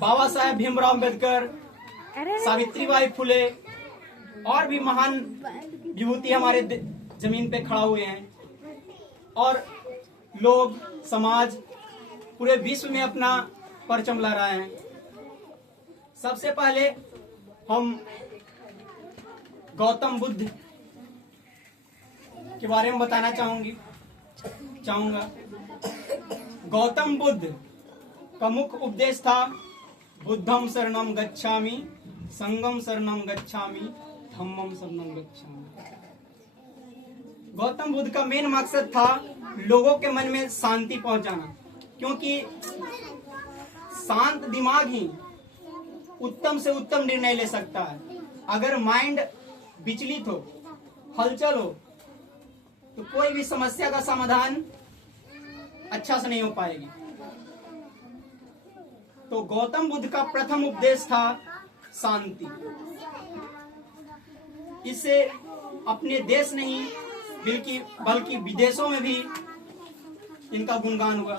बाबा साहेब भीमराव अम्बेडकर, सावित्रीबाई फुले और भी महान विभूति हमारे जमीन पे खड़ा हुए हैं और लोग समाज पूरे विश्व में अपना परचम लहरा रहे हैं। सबसे पहले हम गौतम बुद्ध के बारे में बताना चाहूंगा। गौतम बुद्ध का मुख्य उपदेश था बुद्धम शरणम गच्छामि, संगम शरणम गच्छामि, धम्मम शरणम गच्छामि। गौतम बुद्ध का मेन मकसद था लोगों के मन में शांति पहुंचाना, क्योंकि शांत दिमाग ही उत्तम से उत्तम निर्णय ले सकता है। अगर माइंड विचलित हो, हलचल हो, तो कोई भी समस्या का समाधान अच्छा से नहीं हो पाएगी। तो गौतम बुद्ध का प्रथम उपदेश था शांति। इससे अपने देश नहीं बल्कि विदेशों में भी इनका गुणगान हुआ।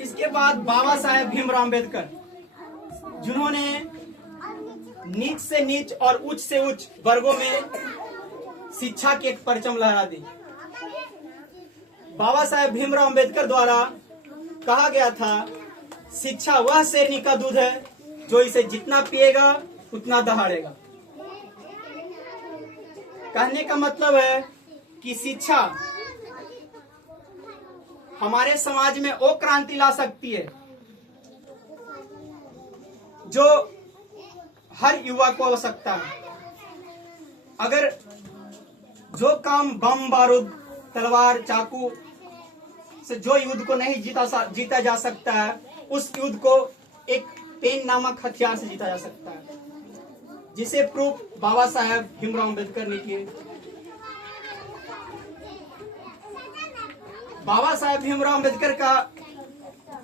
इसके बाद बाबा साहेब भीमराव अम्बेडकर, जिन्होंने नीच से नीच और उच्च से उच्च वर्गों में शिक्षा की एक परचम लहरा दी। बाबा साहेब भीमराव अम्बेडकर द्वारा कहा गया था, शिक्षा वह शेरनी का दूध है जो इसे जितना पिएगा उतना दहाड़ेगा। कहने का मतलब है कि शिक्षा हमारे समाज में वो क्रांति ला सकती है जो हर युवा को आवश्यकता है। अगर जो काम बम बारूद तलवार चाकू से जो युद्ध को नहीं जीता जा सकता है, उस युद्ध को एक पेन नामक हथियार से जीता जा सकता है, जिसे प्रूफ बाबा साहेब भीमराव अम्बेडकर ने किए। बाबा साहेब भीमराव अम्बेडकर का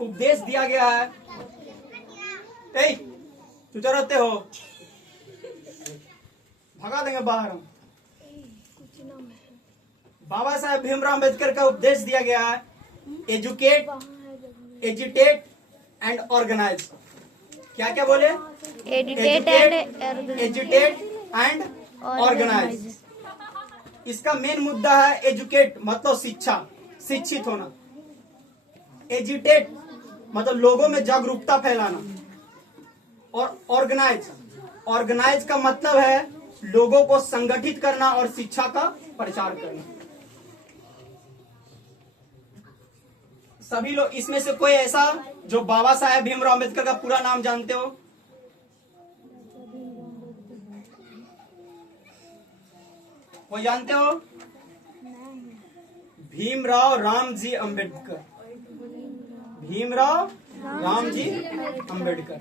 उपदेश दिया गया है, चुचा रहते हो, भगा देंगे बाहर हम। बाबा साहेब भीमराव अम्बेडकर का उपदेश दिया गया है, एजुकेट, एजुटेट एंड ऑर्गेनाइज। क्या क्या बोले? एजुटेट एंड ऑर्गेनाइज। इसका मेन मुद्दा है एजुकेट मतलब शिक्षा, शिक्षित होना। एजुटेट मतलब लोगों में जागरूकता फैलाना, और ऑर्गेनाइज का मतलब है लोगों को संगठित करना और शिक्षा का प्रचार करना। सभी लोग इसमें से कोई ऐसा जो बाबा साहेब भीमराव अम्बेडकर का पूरा नाम जानते हो? कोई जानते हो? भीमराव रामजी अम्बेडकर। भीमराव रामजी अम्बेडकर।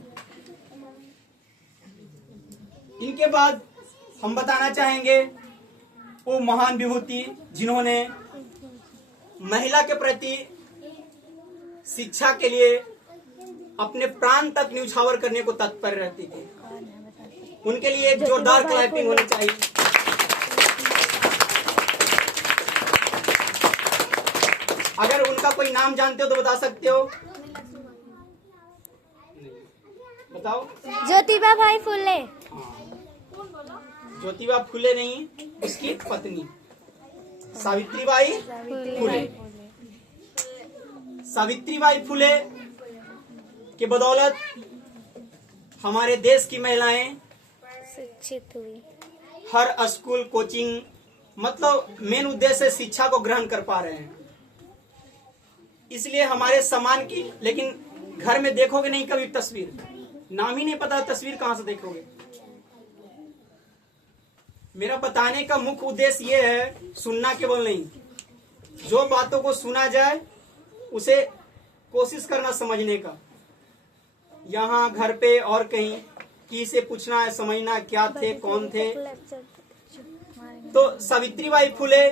इनके बाद हम बताना चाहेंगे वो महान विभूति जिन्होंने महिला के प्रति शिक्षा के लिए अपने प्राण तक न्यौछावर करने को तत्पर रहती थी। उनके लिए एक जोरदार क्लैपिंग होनी चाहिए। अगर उनका कोई नाम जानते हो तो बता सकते हो? बताओ। ज्योतिबा भाई फुले। ज्योतिबा फुले नहीं, उसकी पत्नी सावित्रीबाई फुले। सावित्रीबाई फुले के बदौलत हमारे देश की महिलाएं शिक्षित हुई। हर स्कूल कोचिंग मतलब मेन उद्देश्य शिक्षा को ग्रहण कर पा रहे हैं। इसलिए हमारे सम्मान की, लेकिन घर में देखोगे नहीं कभी तस्वीर, नाम ही नहीं पता तस्वीर कहां से देखोगे। मेरा बताने का मुख्य उद्देश्य ये है, सुनना केवल नहीं, जो बातों को सुना जाए उसे कोशिश करना समझने का। यहाँ घर पे और कहीं कि से पूछना है, समझना क्या थे, कौन थे। तो सावित्रीबाई फुले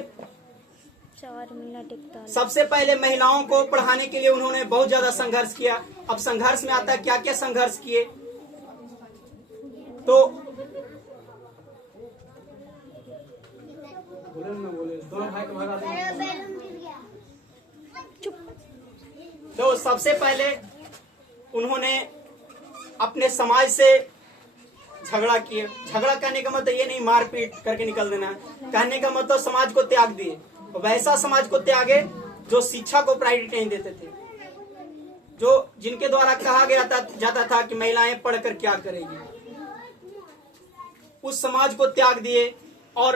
सबसे पहले महिलाओं को पढ़ाने के लिए उन्होंने बहुत ज्यादा संघर्ष किया। अब संघर्ष में आता है क्या क्या संघर्ष किए, तो दोनों भाई को भगा तो सबसे पहले उन्होंने अपने समाज से झगड़ा किए। झगड़ा करने का मतलब ये नहीं मारपीट करके निकल देना, कहने का मतलब समाज को त्याग दिए। वैसा समाज को त्यागे जो शिक्षा को प्रायोरिटी नहीं देते थे, जो जिनके द्वारा कहा गया जाता था कि महिलाएं पढ़कर क्या करेगी। उस समाज को त्याग दिए और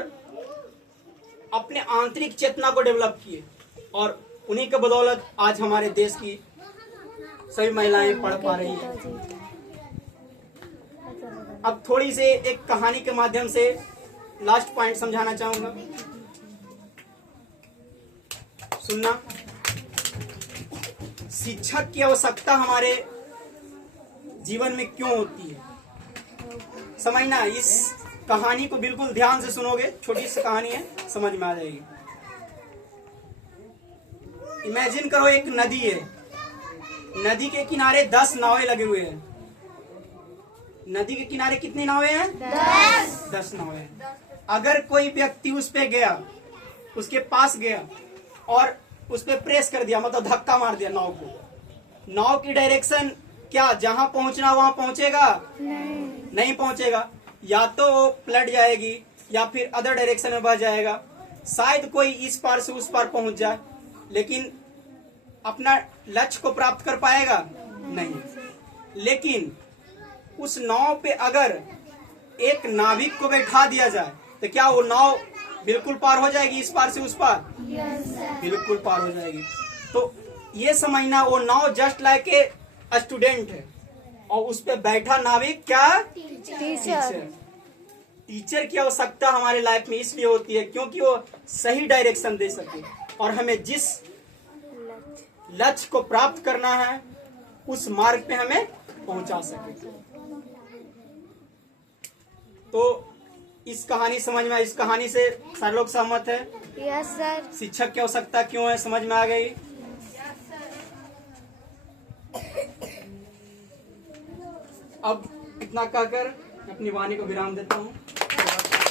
अपने आंतरिक चेतना को डेवलप किए, और उन्हीं के बदौलत आज हमारे देश की सभी महिलाएं पढ़ पा रही हैं। अब थोड़ी से एक कहानी के माध्यम से लास्ट पॉइंट समझाना चाहूंगा, सुनना। शिक्षक की आवश्यकता हमारे जीवन में क्यों होती है, समझना। इस कहानी को बिल्कुल ध्यान से सुनोगे, छोटी सी कहानी है, समझ में आ जाएगी। इमेजिन करो एक नदी है, नदी के किनारे 10 नावें लगे हुए हैं। नदी के किनारे कितनी नावें हैं? 10 नावें हैं। अगर कोई व्यक्ति उस पे गया, उसके पास गया और उस पे प्रेस कर दिया, मतलब धक्का मार दिया नाव को, नाव की डायरेक्शन क्या जहां पहुंचना वहां पहुंचेगा? नहीं पहुंचेगा। या तो वो पलट जाएगी या फिर अदर डायरेक्शन में बह जाएगा। शायद कोई इस पार से उस पार पहुंच जाए, लेकिन अपना लक्ष्य को प्राप्त कर पाएगा? नहीं। लेकिन उस नाव पे अगर एक नाविक को बैठा दिया जाए तो क्या वो नाव बिल्कुल पार हो जाएगी इस पार से उस पार? बिल्कुल पार हो जाएगी। तो ये समझना, वो नाव जस्ट लाइक ए स्टूडेंट है और उस पे बैठा नाविक क्या? टीचर। टीचर की आवश्यकता हमारे लाइफ में इसलिए होती है क्योंकि वो सही डायरेक्शन दे सके और हमें जिस लक्ष्य को प्राप्त करना है उस मार्ग पे हमें पहुंचा सके। तो इस कहानी समझ में, इस कहानी से सारे लोग सहमत है? Yes sir. शिक्षक की आवश्यकता क्यों है, समझ में आ गई? अब इतना कहकर अपनी वाणी को विराम देता हूँ।